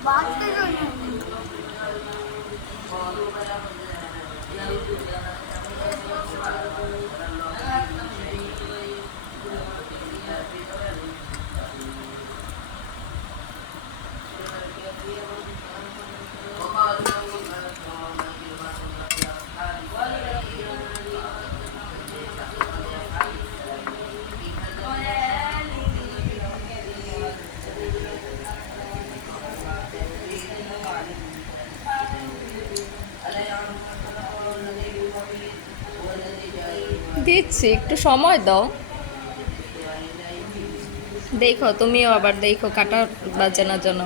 Thank you. দিচ্ছি একটু সময় দাও। দেখো তুমিও আবার দেখো কাটা বাজানোর জন্য।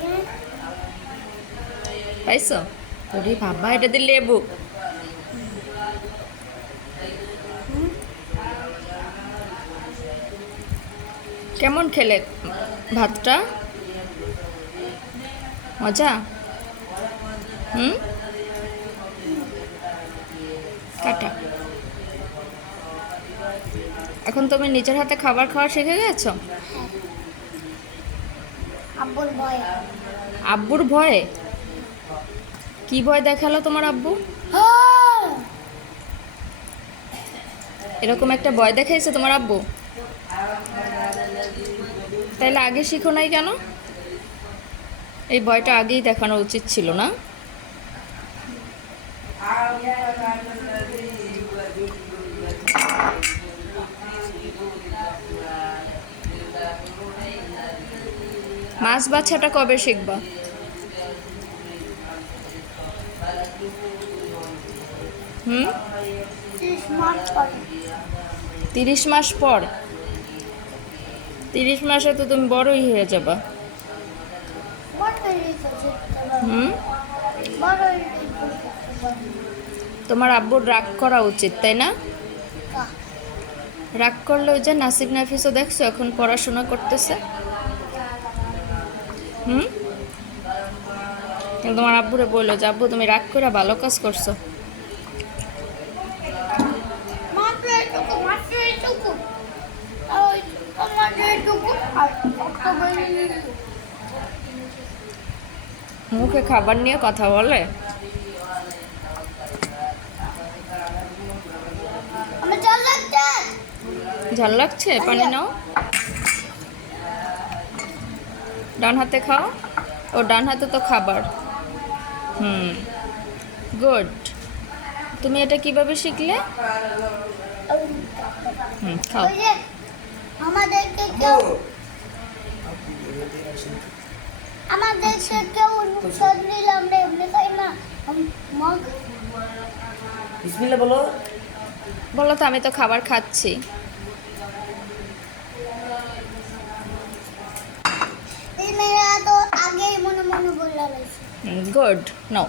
হুম পাইছো? ওরে বাবা এটা দিয়ে লেবু। কেমন খেলে ভাতটা? মজা? হুম? কাটা এখন তুমি নিজের হাতে খাবার খাওয়া শিখে গেছো? আব্বুর ভয়। আব্বুর ভয়ে? কি ভয় দেখাল তোমার আব্বু? এরকম একটা ভয় দেখাইছে তোমার আব্বু? তাইলে আগে শিখো নাই কেন? এই ভয়টা আগেই দেখানো উচিত ছিল না? মাছ বাচ্চাটা কবে শিখবা? হুম? তিরিশ মাস পরে? তিরিশ মাস তো তুমি বড়ই হয়ে যাবা। হুম? তোমার আব্বুর রাগ করা উচিত, তাই না? রাগ করলে ওই যে নাসিব নাফিসও দেখছ এখন পড়াশোনা করতেছে। হুম? তোমার আব্বুরে বলল যে, আব্বু, তুমি রাগ করে ভালো কাজ করছ। আর। মুখে খাবার নিয়ে কথা বলে? ঝাল লাগছে। পানি নাও। ডান হাতে খাও। ও ডান হাতে তো খাবার। হুম। গুড। তুমি এটা কীভাবে শিখলে? হুম খাও। আমাদেরকে কেউ আমাদেরকে কেউ অনুসরণ নিলে আমরা এমনি খাই না আম- মগ বিসমিল্লা বলো। বলো তো আমি তো খাবার খাচ্ছি। এই মেয়েরা তো আগেই মনে মনে বললে গুড নাও।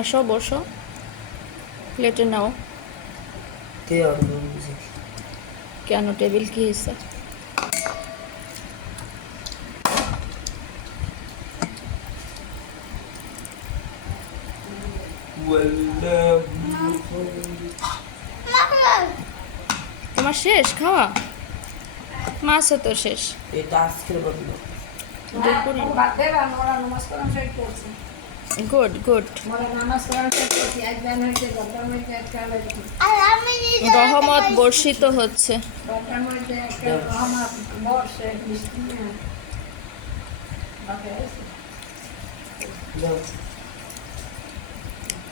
আসো বসো। প্লেটে নাও। কেন? টেবিল কি হয়েছে তোমার শেষ খাওয়া? মাছও তো শেষ। এটা আজকের বদলো। Good good. আর রহমত বর্ষিত হচ্ছে।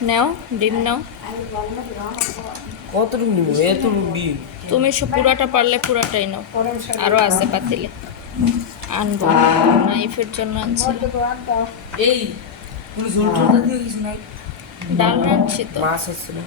নাও ডিম নাও। কতটুকু নিব? এতটুকু ডিম তুমি পুরাটা পারলে পুরাটাই নাও। আরও আছে পাতিলে। আনব। নাইফের জন্য আনছি। এই কোনো ঝোল টোল দিয়ে কিছু নাই ডাল রাখছি তো। মাছ আছে না